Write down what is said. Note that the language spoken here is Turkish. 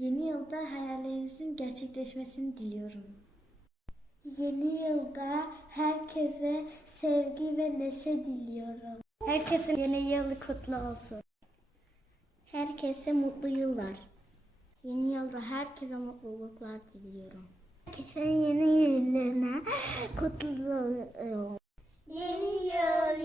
Yeni yılda hayallerinizin gerçekleşmesini diliyorum. Yeni yılda herkese sevgi ve neşe diliyorum. Herkesin yeni yılı kutlu olsun. Herkese mutlu yıllar. Yeni yılda herkese mutluluklar diliyorum. Herkesin yeni yılına kutlu Yeni yıl, yeni yıl,